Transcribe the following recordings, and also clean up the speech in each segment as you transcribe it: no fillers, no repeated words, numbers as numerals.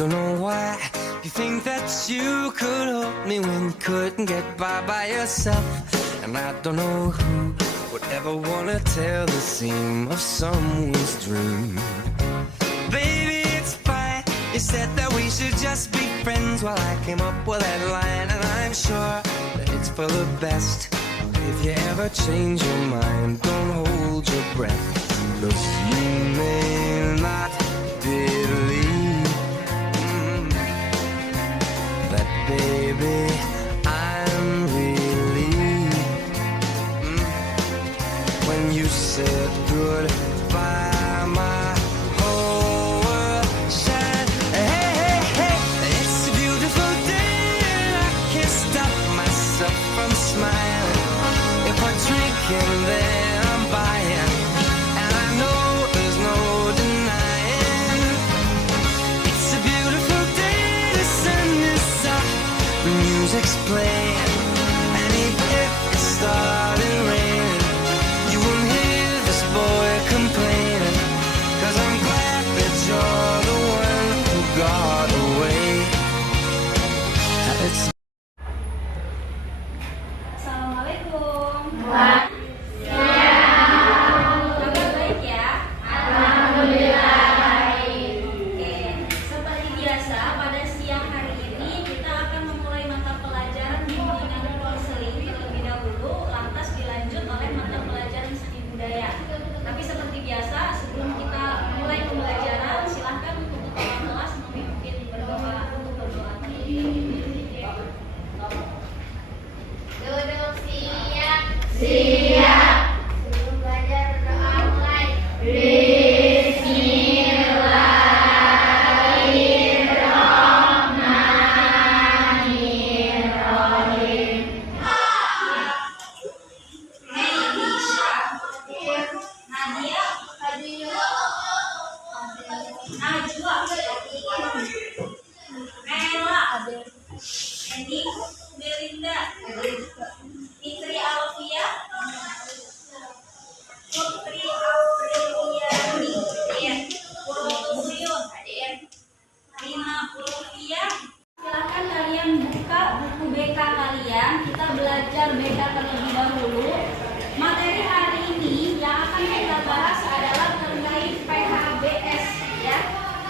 don't know why you think that you could help me when you couldn't get by yourself. And I don't know who would ever wanna tell the seam of someone's dream. Baby, it's fine. You said that we should just be friends while I came up with that line. And I'm sure that it's for the best. If you ever change your mind, don't hold your breath. Look, you may not believe that, baby, I'm relieved when you said goodbye. My whole world shined. Hey, hey, hey, it's a beautiful day and I can't stop myself from smiling. If I'm drinking, then I'm buying, and I know there's no denying. It's a beautiful day, the sun is up, the music's playing, and even if it started raining, you won't hear this boy complaining, 'cause I'm glad that you're the one who got away. It's Assalamualaikum. Kabar baik ya? Alhamdulillah baik. Oke, seperti biasa pada siang hari ini kita akan memulai mata pelajaran bimbingan konseling terlebih dahulu, lantas dilanjut oleh mata pelajaran seni budaya. Tapi seperti biasa sebelum kita mulai pembelajaran, silahkan untuk kepala kelas memimpin berdoa untuk berdoa. Duduk siap. Siap. Sebelum belajar berdoa mulai. Bismillahirrahmanirrahim. Nadia, Najwa, Mela, Edi, Belinda, Fitri Alfia, Putri Apriliani, Purwotuyun, Rina Purvia. Silahkan kalian buka buku BK kalian. Kita belajar BK terlebih dahulu. Materi hari ini yang akan kita bahas adalah terkait PHBS ya.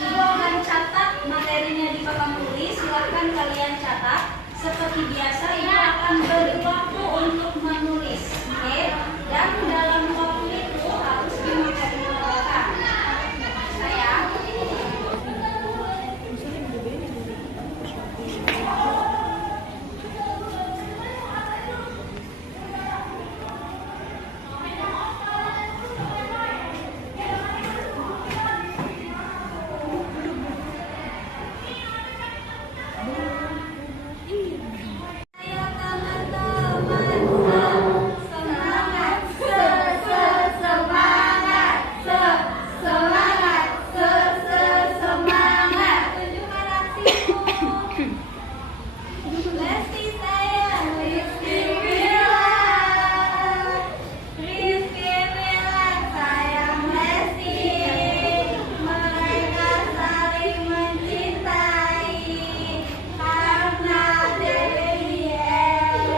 Ibu akan catat materinya di papan tulis. Silahkan kalian catat. Seperti biasa Ibu akan beri waktu untuk menulis, oke? Dan dalam waktu itu harus dimaksimalkan. Sayang. Ayo teman-teman, semangat, Semangat. Semangat. Semangat. tunjukkan aksimu. Lesti sayang, Rizky bilang. Rizky bilang Sayang Lesti. Mereka saling mencintai karena DWIL.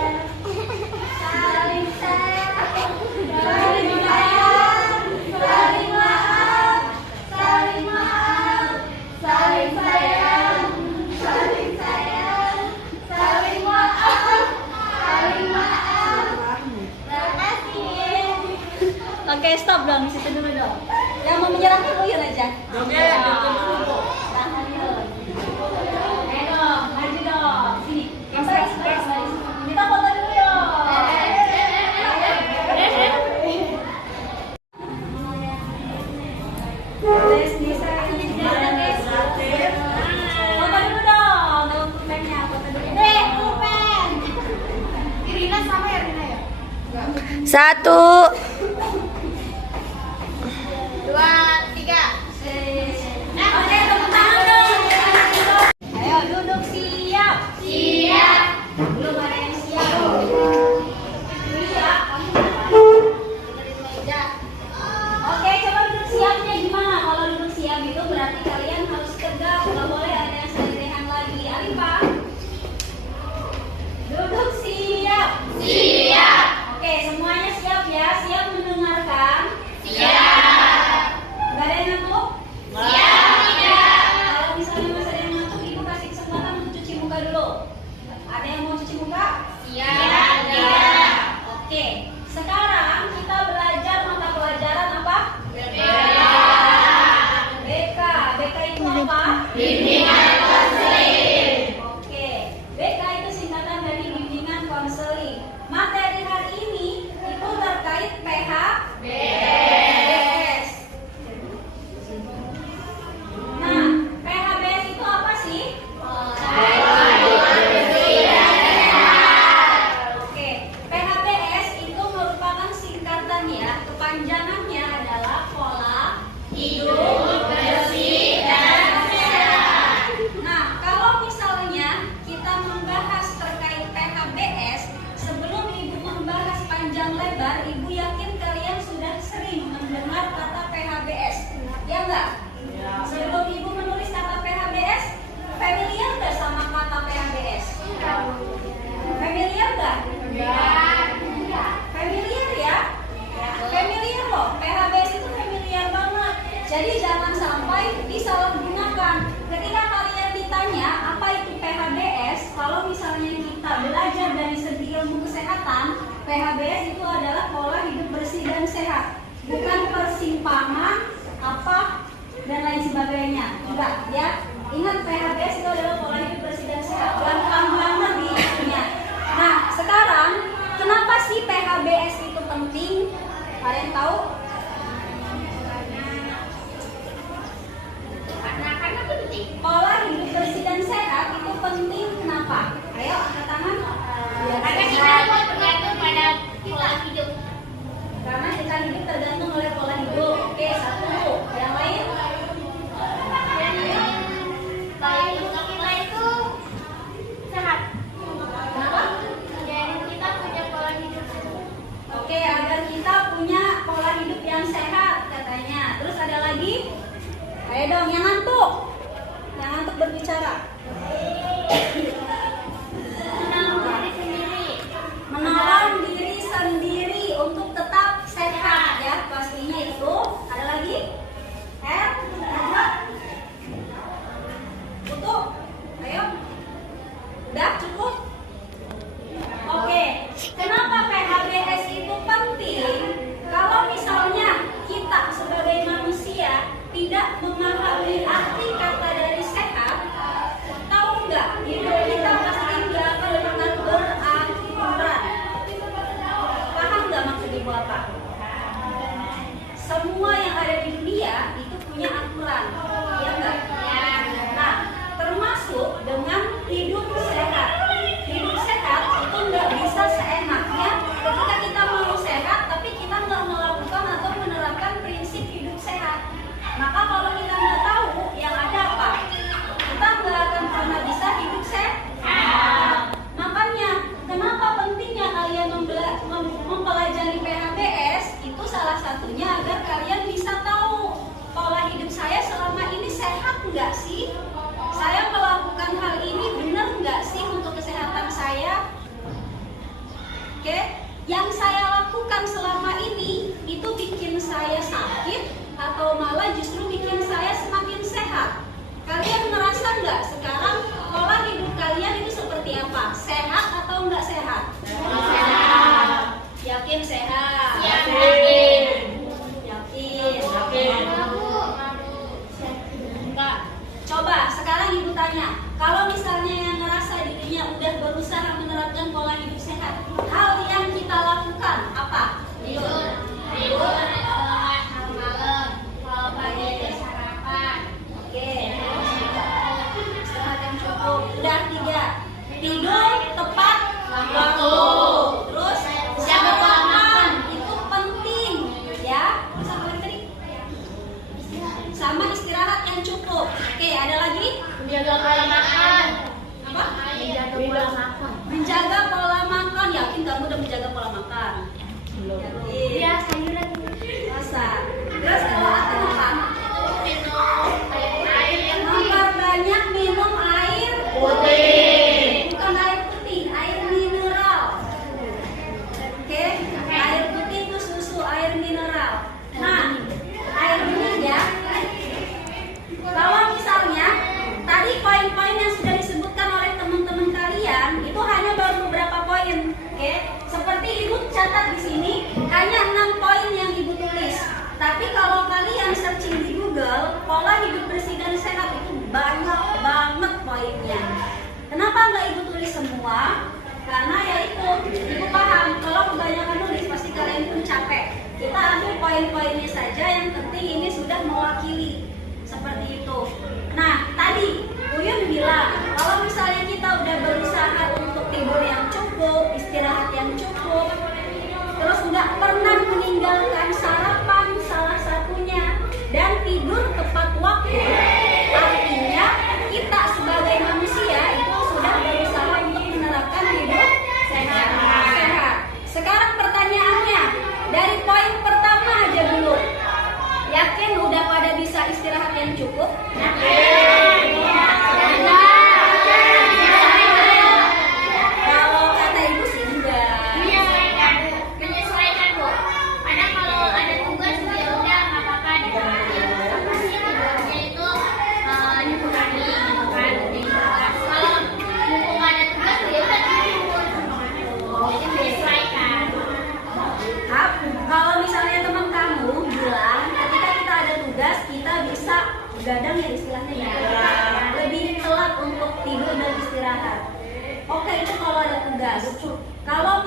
Saling sayang. Saling sayang. Saling maaf. Saling maaf. Saling sayang. Saling sayang. Saling maaf. Saling maaf. Terima kasih. Oke, stop dong, situ dulu dong. Yang mau menyerahkan Uyun aja. Oke, jangan dulu, Bu. Tahan dulu. Ayo dong, maju dong. Sini. Baris. Kita foto dulu yuk. Lesti sayang. Foto dulu dong. Daun pulpennya, foto dulu. Pulpen. Irina sama ya, Irina ya? 1, 2, 3. Oke, tepuk tangan dong. Ayo duduk siap. Siap. Belum ada yang siap. Iya, kamu dengerin meja. Oke, coba duduk siapnya gimana? Kalau duduk siap itu berarti kalian harus tegak, nggak boleh ada yang kepanjangannya adalah pola hidup bersih dan sehat. Nah, kalau misalnya kita membahas terkait PHBS, sebelum Ibu membahas panjang lebar, Ibu yakin kalian sudah sering mendengar kata PHBS, ya enggak? Sebelum Ibu menulis kata PHBS, familiar nggak sama kata PHBS? Familiar nggak? Familiar ya? Familiar loh, PHBS itu familiar banget. Jadi jangan sampai disalahgunakan. Ketika kalian ditanya apa itu PHBS, kalau misalnya kita belajar dari segi ilmu kesehatan, PHBS itu adalah pola hidup bersih dan sehat, bukan persimpangan apa dan lain sebagainya. Enggak ya. Ingat, PHBS itu adalah pola hidup bersih dan sehat. Gampang banget diingatnya. Nah, sekarang kenapa sih PHBS itu penting? Kalian tahu? Karena penting. Pola hidup bersih dan sehat itu penting kenapa? Ayo angkat tangan. Karena kita tergantung pada pola hidup. Karena kita hidup tergantung oleh pola hidup. Oke, satu. Yang lain? Kita itu sehat. Kenapa? Dan kita punya pola hidup. Oke, agar kita punya pola hidup yang sehat katanya. Terus ada lagi? Ayo dong, yang ngantuk. Yang ngantuk berbicara. Menolong diri sendiri untuk tetap sehat ya, pastinya itu. Ada lagi? Ada? Cukup? Ayo. Udah cukup? Oke. Kenapa PHBS itu penting? Kalau misalnya kita sebagai manusia tidak memahami arti kata dari sehat, tahu nggak? Hidup kita pasti nggak akan pernah beraturan. Paham nggak maksud ibu apa? Semua yang ada di dunia itu punya aturan, ya nggak? Nah, termasuk dengan hidup sehat. Hidup sehat itu nggak bisa seenaknya ketika kita mau sehat, tapi kita nggak melakukan atau menerapkan prinsip hidup sehat. Maka kalau kita nggak tahu, yang ada apa? Kita nggak akan pernah bisa hidup sehat. Makanya, kenapa pentingnya kalian mempelajari PHBS? Itu salah satunya agar kalian bisa tahu pola hidup saya selama ini sehat nggak sih? Saya melakukan hal ini benar nggak sih untuk kesehatan saya? Oke, yang saya lakukan selama ini itu bikin saya sakit atau malah justru bikin saya semakin sehat? Kalian merasa nggak sekarang pola hidup kalian itu seperti apa? Sehat atau nggak sehat? Sehat. Yakin sehat? Yakin. Yakin. Enggak. Coba sekarang ibu tanya, kalau misalnya yang ngerasa dirinya udah berusaha menerapkan pola hidup sehat, hal yang kita lakukan apa? Tidur malam. Kalau pagi itu sarapan. Oke. Istirahat yang cukup. Udah 3. Tidur tepat waktu. Terus jaga pola makan itu penting ya. Terus apa lagi tadi? Sama istirahat yang cukup. Oke, ada lagi? Menjaga pola makan. Apa? Menjaga pola makan. Menjaga pola makan. Yakin kamu udah menjaga pola makan? Yakin. Ya, sayuran. Masa. Terus kalau aku makan, Minum air yang memperbanyak minum air putih. bukan air putih, air mineral. Oke, air putih itu susu, air mineral. Nah, air minum ya. Kalau misalnya tadi poin-poin yang sudah disebutkan oleh teman-teman kalian itu hanya baru beberapa poin, oke? Seperti ibu catat di sini hanya 6 poin yang ibu tulis. Tapi kalau kalian searching di Google, pola hidup bersih dan sehat itu banyak banget poinnya. Kenapa nggak ibu tulis semua? Karena ya itu, ibu paham kalau kebanyakan nulis pasti kalian pun capek. Kita ambil poin-poinnya saja, yang penting ini sudah mewakili. Seperti itu. Nah, tadi Uyun bilang kalau misalnya kita udah berusaha untuk tidur yang cukup, istirahat yang cukup, terus nggak pernah meninggalkan sarapan,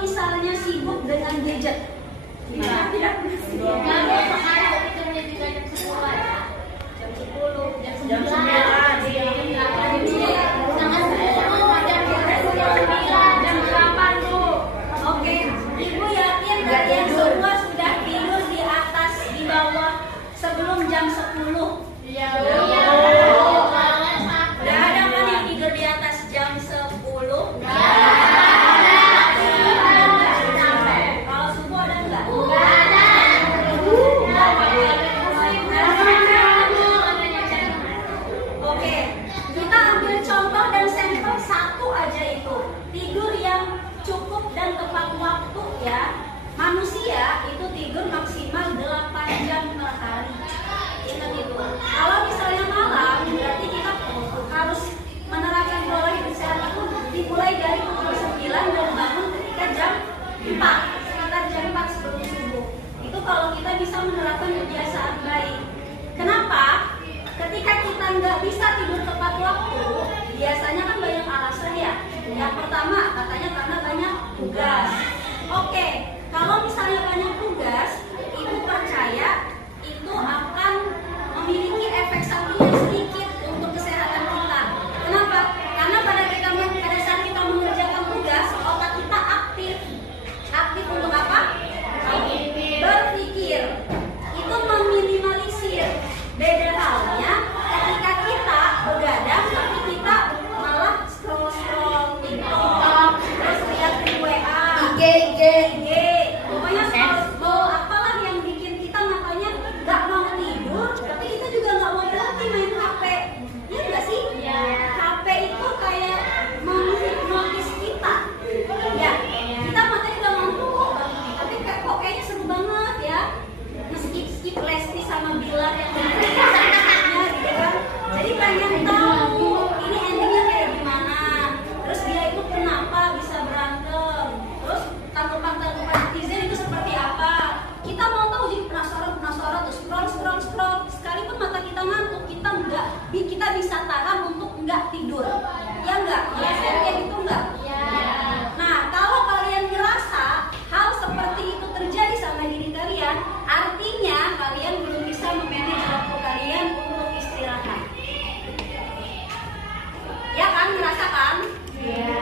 misalnya sibuk dengan gadget? Gimana? Kalau sekarang tidurnya juga jam 10 ya. Jam 10, Jam 9, jam 8, jam 8 tuh. Oke, Ibu yakin kalian semua sudah tidur di atas, di bawah sebelum jam 10? Iya. Udah ada kan yang tidur di atas jam 10? Kalau subuh ada nggak? Oke, kita ambil contoh dan sampel satu aja itu. Tidur yang cukup dan tepat waktu ya. Manusia itu tidur maksimal 8 jam per hari. Ingat itu. Kalau misalnya malam, berarti kita harus menerapkan pola hidup sehat itu dimulai dari pukul 9 dan bangun ketika jam 4, sekitar jam 4 sebelum subuh. Itu kalau kita bisa menerapkan kebiasaan baik. Kenapa? Ketika kita nggak bisa tidur tepat waktu, biasanya kan banyak alasan ya. Yang pertama katanya karena banyak tugas. Oke, kalau misalnya banyak tugas, ibu percaya itu akan memiliki efek samping yang sedikit untuk kesehatan kita. Kenapa? Karena pada saat kita mengerjakan tugas, otak kita aktif. Aktif untuk apa? Berpikir. Itu meminimalisir. Beda halnya ketika kita begadang tapi kita malah scroll TikTok, terus lihat di WA, IG, pokoknya scroll apalah yang bikin kita makanya nggak mau tidur, tapi kita juga nggak mau berhenti main HP. Iya nggak sih? HP itu kayak menghipnotis kita. Ya, kita matanya udah ngantuk kok, tapi kok kayaknya seru banget ya. Skip Lesti sama Bilar yang gitu kan. Jadi pengen tahu ini endingnya kayak gimana. Terus dia itu kenapa bisa berantem. Terus tanggapan netizen itu seperti apa. Kita mau tahu jadi penasaran terus scroll. Sekalipun mata kita ngantuk, kita bisa tahan untuk enggak tidur. Ya enggak? Ya kayak gitu enggak? Nah, kalau kalian ngerasa hal seperti itu terjadi sama diri kalian, artinya kalian belum bisa memanage waktu kalian untuk istirahat. Ya kan, merasakan? Iya.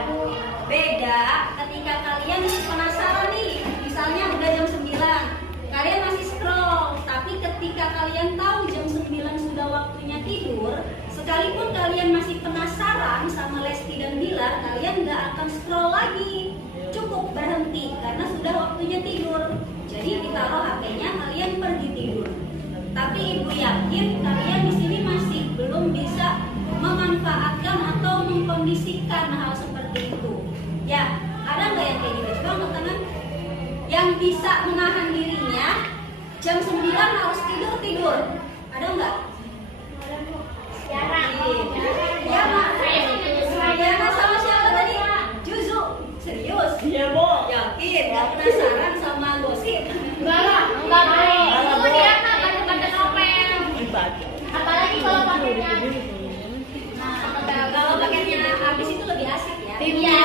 Beda ketika kalian penasaran nih, misalnya udah jam 9, kalian masih scroll, tapi ketika kalian tahu jam 9 sudah waktunya tidur, sekalipun kalian masih penasaran sama Lesti dan Bilar, kalian nggak akan scroll lagi. Cukup berhenti karena sudah waktunya tidur. Jadi ditaruh HP-nya, kalian pergi tidur. Tapi ibu yakin kalian di sini masih belum bisa memanfaatkan atau mengkondisikan hal seperti itu. Ya, ada nggak yang kayak gitu? Coba angkat tangan. Yang bisa menahan dirinya jam 9 harus tidur. Ada nggak? Ya, Mak. Ya, Mak, sama siapa tadi? Juzu. Serius? Iya, Bu. Yakin? Gak penasaran sama gosip? Enggak. Itu dia mah pakai topeng. Apalagi kalau pakainya. Nah, kalau pakainya habis itu lebih asik ya. Iya,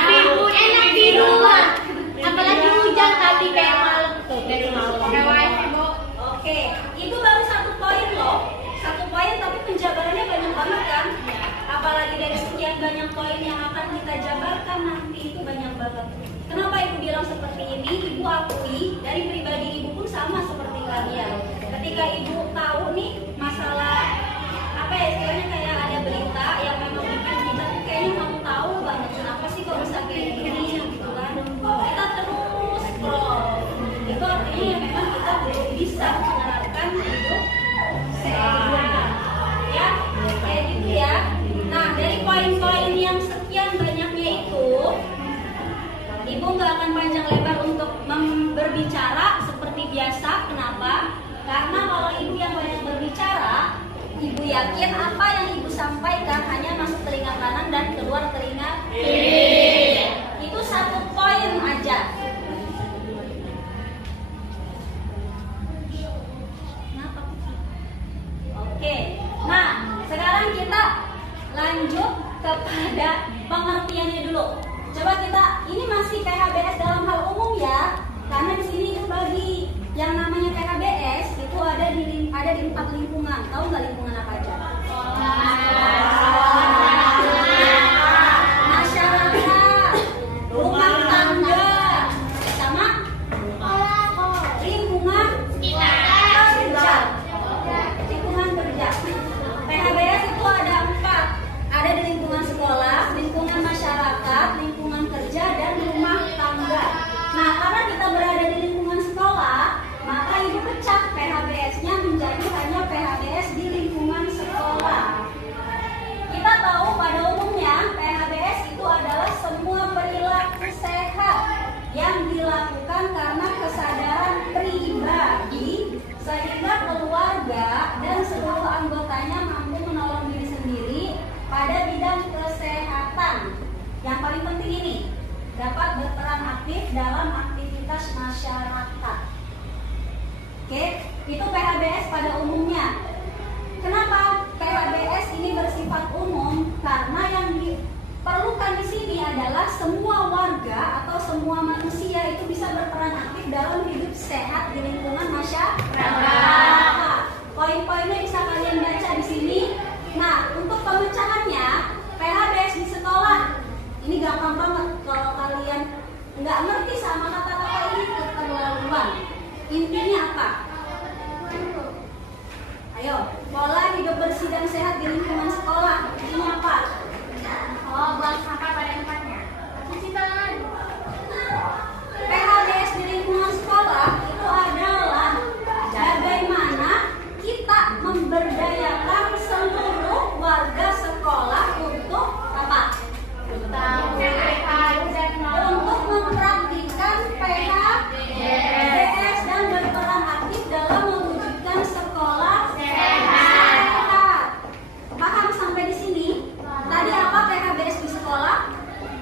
enak di rumah. Apalagi hujan tadi kayak malam tuh, kayak malam. Kayak wifi, Bu. Oke, itu baru satu poin loh. Satu poin tapi penjabarannya banyak banget kan? Apalagi dari sekian banyak poin yang akan kita jabarkan nanti itu banyak banget. Kenapa ibu bilang seperti ini? Ibu akui dari pribadi ibu pun sama seperti kalian. Ketika ibu tahu nih masalah apa ya istilahnya kayak ada berita yang memang bikin kita tuh kayaknya mau tahu banget kenapa sih kok bisa kayak gini gitu kan? Kita terus scroll. Itu artinya ya memang kita belum bisa menerapkan hidup sehat. Ya, kayak gitu ya. Nah, dari poin-poin yang sekian banyaknya itu, ibu nggak akan panjang lebar untuk berbicara seperti biasa. Kenapa? Karena kalau ibu yang banyak berbicara, ibu yakin apa yang ibu sampaikan hanya masuk telinga kanan dan keluar telinga kiri. Itu satu poin aja. Kenapa? Oke. Nah, sekarang kita lanjut kepada pengertiannya dulu. Coba kita, ini masih PHBS dalam hal umum ya, karena di sini itu bagi yang namanya PHBS itu ada di 4 lingkungan. Tahu nggak lingkungan apa aja? Masyarakat, rumah tangga, sama lingkungan kerja. Lingkungan kerja. PHBS itu ada 4. Ada di lingkungan sekolah, lingkungan masyarakat, lingkungan kerja, dan rumah tangga. Nah, karena kita berada di lingkungan sekolah, maka ibu pecah PHBS-nya menjadi hanya PHBS di lingkungan sekolah. Kita tahu pada umumnya PHBS itu adalah semua perilaku sehat yang dilakukan karena kesadaran pribadi sehingga keluarga dan seluruh anggotanya mampu menolong diri sendiri pada bidang kesehatan. Yang paling penting ini dapat berperan aktif dalam aktivitas masyarakat. Oke, itu PHBS pada umumnya. Kenapa PHBS ini bersifat umum? Karena yang diperlukan di sini adalah semua warga atau semua manusia itu bisa berperan aktif dalam hidup sehat di lingkungan masyarakat. Poin-poinnya bisa kalian baca di sini. Nah, untuk pemecahannya PHBS di sekolah ini gampang banget. Kalau kalian nggak ngerti sama kata-kata ini keterlaluan. Intinya apa? Ayo, pola hidup bersih dan sehat di lingkungan sekolah. Ini apa? Oh, buang sampah pada tempatnya. Cuci tangan. PHBS di lingkungan sekolah itu adalah bagaimana kita memberdayakan seluruh warga sekolah untuk apa? Untuk mempraktikkan PHBS dan berperan aktif dalam mewujudkan sekolah sehat. Paham sampai di sini? Tadi apa PHBS di sekolah?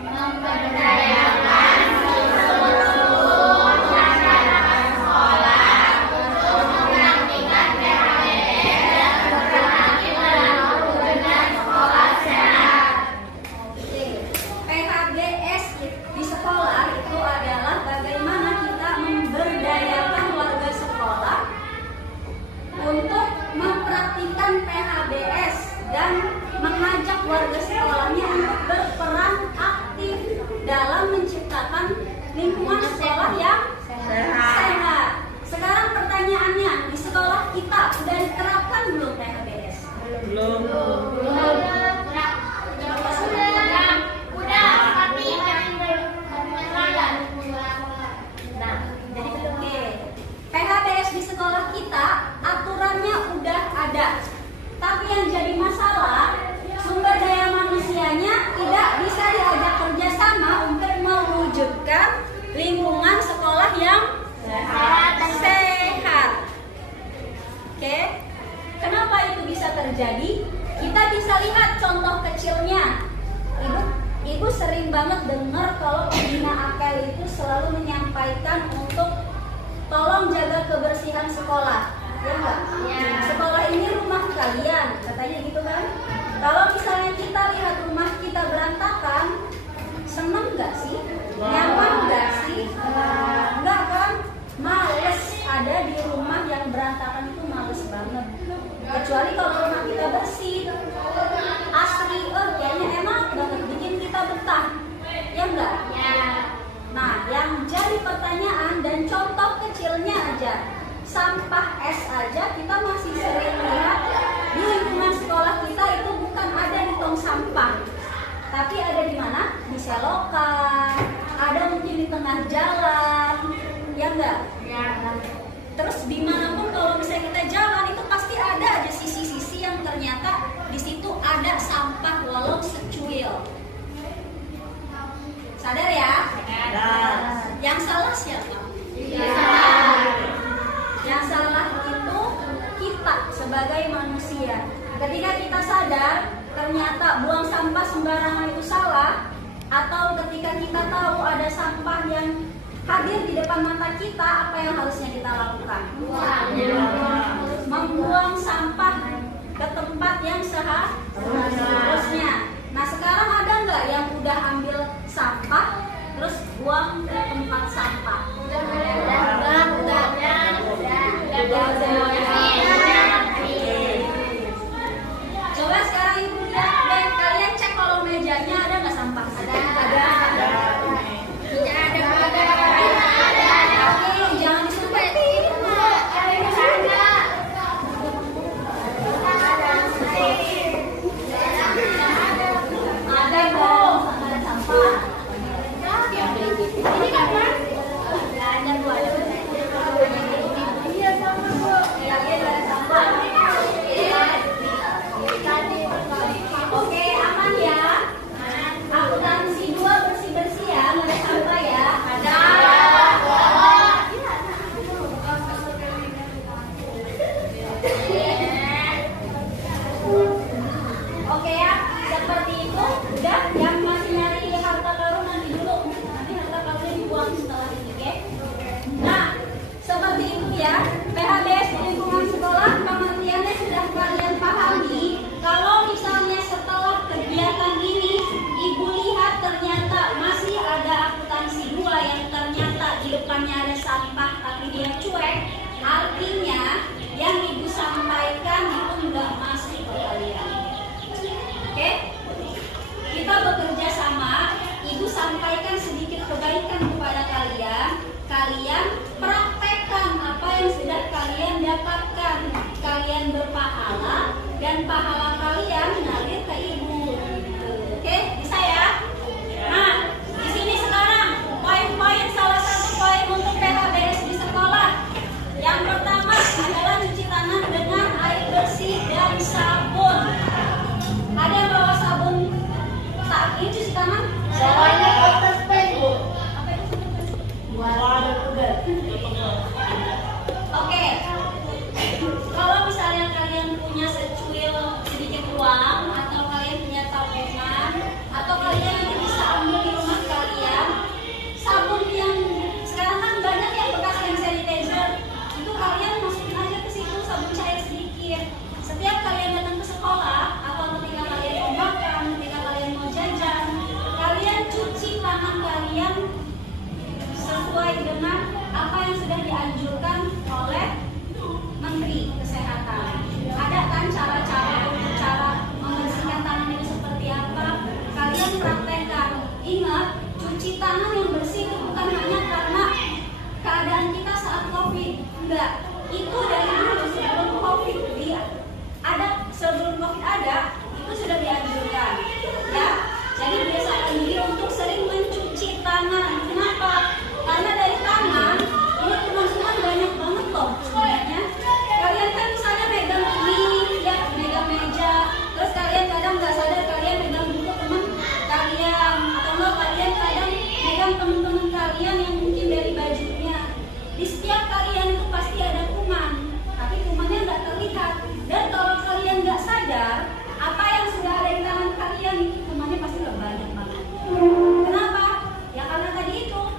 Memberdayakan seluruh masyarakat sekolah untuk mempraktikkan PHBS dan berperan aktif dalam mewujudkan sekolah sehat. PHBS di sekolah itu adalah bagaimana kita memberdayakan warga sekolah untuk mempraktikkan PHBS dan mengajak warga sekolahnya untuk berperan aktif dalam menciptakan lingkungan sekolah yang sehat. Sekarang pertanyaannya, di sekolah kita sudah diterapkan belum PHBS? Belum. Udah, tapi Nah, jadi oke. PHBS di sekolah kita aturannya udah ada. Tapi yang jadi masalah, sumber daya manusianya tidak bisa diajak kerjasama untuk mewujudkan lingkungan sekolah yang sehat. Oke, kenapa itu bisa terjadi? Kita bisa lihat contoh kecilnya. Ibu sering banget dengar kalau pembina APEL itu selalu menyampaikan untuk tolong jaga kebersihan sekolah. Ya enggak? Ya. Sekolah ini rumah kalian, katanya gitu kan? Kalau misalnya kita lihat rumah kita berantakan, seneng nggak sih? Nyaman nggak sih? Enggak kan? Males ada di rumah yang berantakan itu, males banget. Kecuali kalau rumah kita bersih, asri, kayaknya enak banget, bikin kita betah. Ya enggak? Ya. Nah, yang jadi pertanyaan dan contoh kecilnya aja, sampah es aja kita masih sering lihat di lingkungan sekolah kita itu bukan ada di tong sampah, tapi ada di mana? Di selokan, ada mungkin di tengah jalan, ya enggak? Ya. Terus dimanapun kalau misalnya kita jalan itu pasti ada aja sisi-sisi yang ternyata di situ ada sampah walau secuil. Sadar ya? Yang salah siapa? Yang salah itu kita sebagai manusia. Ketika kita sadar ternyata buang sampah sembarangan itu salah, atau ketika kita tahu ada sampah yang hadir di depan mata kita, apa yang harusnya kita lakukan? Membuang sampah ke tempat yang seharusnya. Nah, sekarang ada nggak yang udah ambil sampah terus buang ke tempat sampah. Coba sekarang ibu lihat dan kalian cek kolong mejanya ada nggak sampah? Ada. Oke, jangan disebutin. Ada dong, ada sampah. Ini kapan? Ada Bu, ada. Iya sama Bu. Iya, ada sampah. Oke, aman ya. Akuntansi 2 bersih-bersih ya, nggak ada sampah ya. Ada. Oke ya, seperti itu. Udah, yang masih nyari harta karun nanti dulu. Nanti harta karunnya dibuang setelah ini, oke? Nah, seperti itu ya. PHBS di lingkungan sekolah, pengertiannya sudah kalian pahami. Kalau misalnya setelah kegiatan ini, ibu lihat ternyata masih ada akuntansi 2 yang ternyata di depannya ada sampah tapi dia cuek, artinya yang ibu sampaikan itu nggak masuk ke kalian. Oke? Kita bekerja sama, ibu sampaikan sedikit kebaikan kepada kalian. Kalian praktekkan apa yang sudah kalian dapatkan. Kalian berpahala dan pahala kalian ngalir ke ibu. Oke, bisa ya? Nah, di sini sekarang poin-poin, salah satu poin untuk PHBS di sekolah. Yang pertama adalah cuci tangan dengan air bersih dan sabun. Ada yang bawa sabun saat ini cuci tangan? Soalnya kertas pen, Bu. Apa itu? Oke. Kalau misalnya kalian punya secuil sedikit uang, atau kalian punya tabungan, atau kalian ini bisa ambil di rumah kalian, sabun yang sekarang kan banyak yang bekas hand sanitizer, itu kalian masukin aja ke situ sabun cair sedikit. Setiap kalian datang ke sekolah, atau ketika kalian mau makan, ketika kalian mau jajan, kalian cuci tangan kalian sesuai dengan apa yang sudah dianjurkan oleh Menteri Kesehatan. Ada kan cara-cara untuk cara membersihkan tangan itu seperti apa? Kalian praktekkan. Ingat, cuci tangan yang bersih itu bukan hanya karena keadaan kita saat COVID. Enggak, itu dari dulu sebelum COVID dia ada, sebelum COVID ada, itu sudah dianjurkan. Ya, jadi biasakan diri untuk sering mencuci tangan. Kenapa? Karena dari tangan ini kuman-kuman banyak banget loh sebenarnya. Kalian kan misalnya megang ini, ya megang meja, terus kalian kadang nggak sadar kalian megang buku teman kalian, atau enggak kalian kadang megang teman-teman kalian yang mungkin dari bajunya. Di setiap kalian itu pasti ada kuman, tapi kumannya nggak terlihat. Dan kalau kalian nggak sadar apa yang sudah ada di tangan kalian itu kumannya pasti nggak banyak banget. Kenapa? Ya karena tadi itu.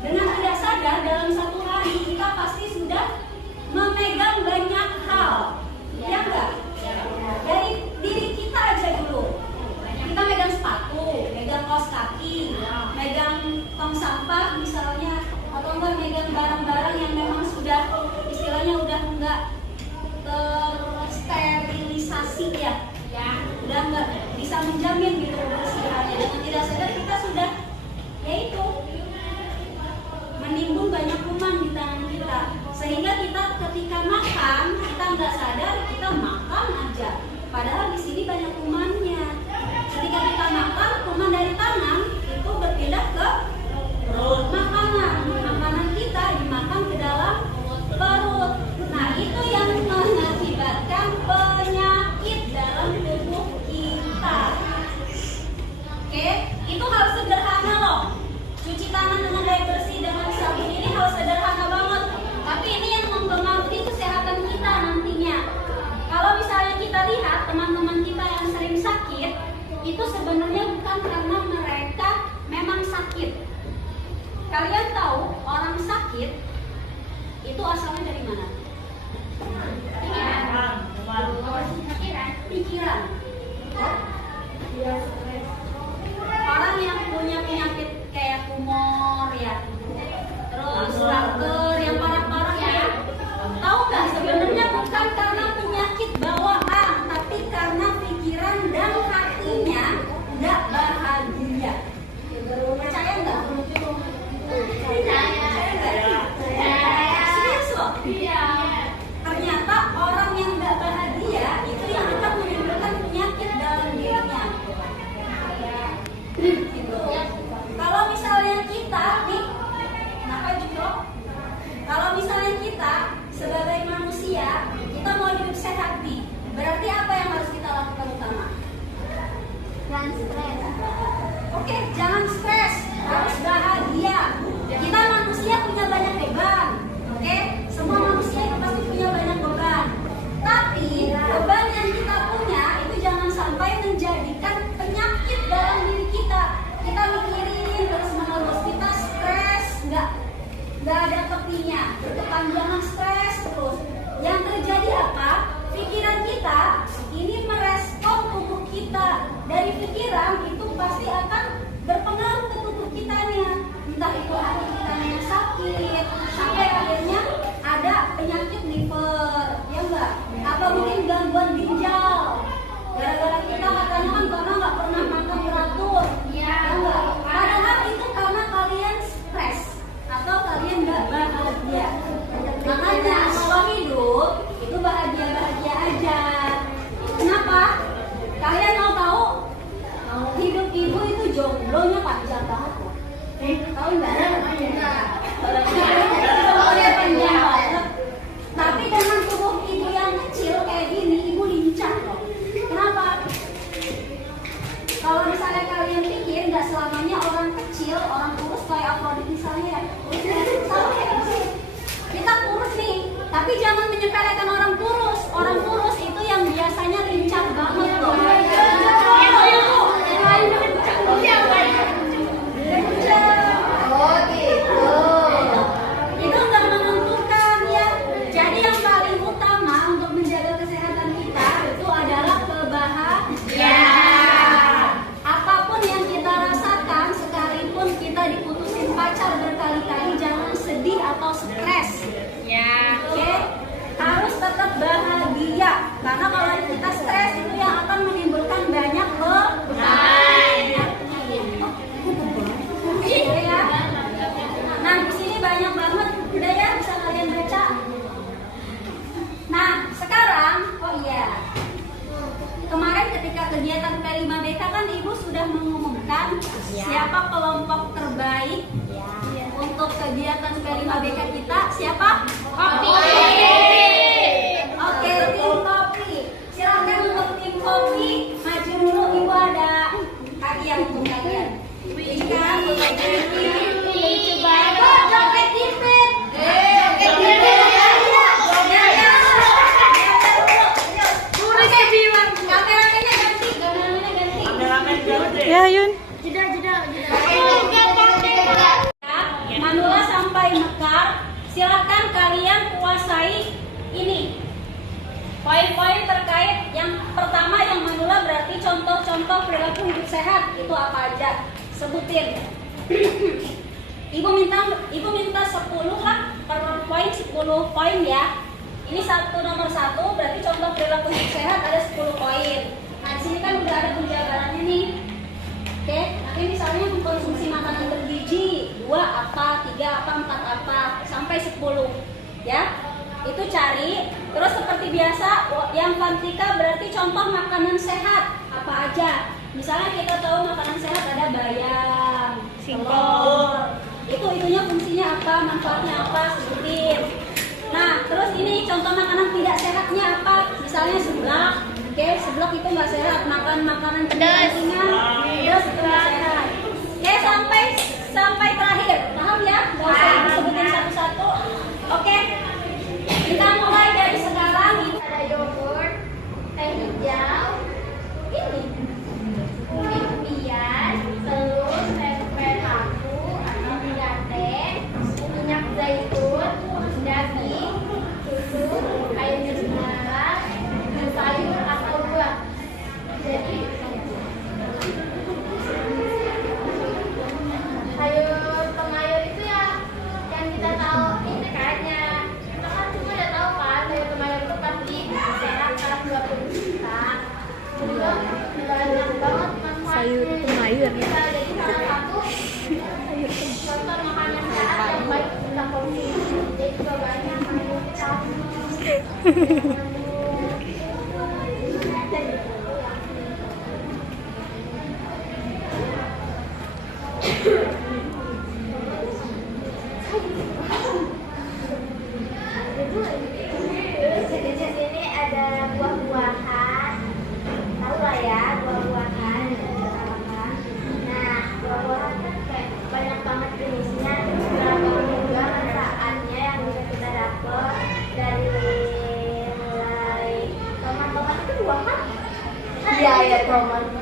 Dengan tidak sadar dalam satu hari kita pasti sudah memegang banyak hal, ya enggak? Dari diri kita aja dulu. Kita megang sepatu, megang kaos kaki, megang tong sampah misalnya, atau enggak megang barang-barang yang memang sudah istilahnya udah enggak tersterilisasi ya, udah enggak bisa menjamin gitu kebersihannya. Dengan tidak sadar kita sudah, yaitu menimbun banyak kuman di tangan kita, sehingga kita ketika makan kita nggak sadar kita makan aja, padahal di sini banyak kumannya. Ketika kita makan, kuman dari tangan itu berpindah ke makanan kita dimakan ke dalam perut. Nah itu yang mengakibatkan penyakit dalam tubuh kita. Oke, itu hal bukan karena penyakit bawaan, tapi karena pikiran dan hatinya nggak bahagia. Percaya nggak? Serius loh? Ternyata orang yang nggak bahagia itu yang akan menimbulkan penyakit dalam dirinya. Gitu. Kalau misalnya kita nih, kenapa juga? Kalau misalnya kita sebagai manusia, kita mau hidup sehat nih, berarti apa yang harus kita lakukan utama? Jangan stres. Oke, jangan stres, harus bahagia. Kita manusia punya banyak beban, oke? Semua manusia itu pasti punya banyak beban. Tapi beban yang kita punya itu jangan sampai menjadikan penyakit dalam diri kita. Kita mikirin terus menerus, kita stres, nggak ada tepinya, berkepanjangan stres terus. Yang terjadi apa? Pikiran kita ini merespon tubuh kita. Dari pikiran itu pasti akan berpengaruh ke tubuh kitanya. Entah itu hati kitanya sakit, sampai akhirnya ada penyakit liver, ya enggak? Apa mungkin gangguan ginjal? Gara-gara kita katanya kan karena nggak pernah makan teratur, ya enggak? Padahal itu karena kalian stres atau kalian nggak bahagia. Makanya kalau hidup itu bahagia-bahagia aja. Kenapa? Kalian mau tahu? Hidup ibu itu jomblonya panjang banget. Tahu nggak? Jomblonya panjang banget. Tapi dengan tubuh ibu yang kecil kayak gini, ibu lincah loh. Kenapa? Kalau misalnya kalian pikir nggak selamanya orang kecil, orang kurus kayak Afrodit misalnya, sama kayak gitu. Kita kurus nih, tapi jangan menyepelekan orang kurus. Orang kurus itu yang biasanya lincah banget loh. Oh gitu. Itu nggak menentukan ya. Jadi yang paling utama untuk menjaga kesehatan kita itu adalah kebahagiaan. Apapun yang kita rasakan, sekalipun kita diputusin pacar berkali-kali, jangan sedih atau stres. Oke? Harus tetap bahagia. Karena kalau kita stres itu yang akan menimbulkan banyak beban. Ya. Nah, di sini banyak banget. Udah ya, bisa kalian baca. Nah, sekarang, oh iya. Kemarin ketika kegiatan P5BK kan Ibu sudah mengumumkan siapa kelompok terbaik untuk kegiatan P5BK kita. Siapa? Kopi. Oke, tim kopi. Silakan untuk tim kopi maju dulu. Ibu ada hadiah untuk kalian. Berikan lucu banget. Joget dipit. Joget dipit. Kameramennya ganti. Ya, Yun. Jeda. Manula sampai mekar. Silakan kalian kuasai ini. Poin-poin terkait yang pertama yang Manula berarti contoh-contoh perilaku hidup sehat itu apa aja? Sebutin. Ibu minta 10 lah per poin, 10 poin ya. Ini nomor 1 berarti contoh perilaku hidup sehat ada 10 poin. Nah, di sini kan udah ada penjabarannya nih. Oke, nanti misalnya mengkonsumsi makanan bergizi, 2 apa, 3 apa, 4 apa, sampai 10 ya. Itu cari. Terus seperti biasa yang Fantika berarti contoh makanan sehat apa aja. Misalnya kita tahu makanan sehat ada bayam, telur. Itunya fungsinya apa, manfaatnya apa, sebutin. Nah, terus ini contoh makanan tidak sehatnya apa? Misalnya seblak. Oke, seblak itu nggak sehat. Makan makanan pedas itu nggak sehat. Oke, sampai terakhir. Paham ya? Nggak usah disebutin satu-satu. Oke. Kita mulai dari sekarang. Ada yogurt, teh hijau, ini lumpia, telur, tempe tahu atau teh, minyak zaitun, daging, susu, air mineral, sayur atau buah. Jadi sayur pemayur itu ya yang kita tahu ini kayaknya Ini ada buah-buahan, tahu lah ya buah-buahan. Nah, buah-buahan kan kayak banyak banget jenisnya, terus beragam juga manfaatnya yang bisa kita dapat dari mulai tomat itu buah kan? Iya, tomat.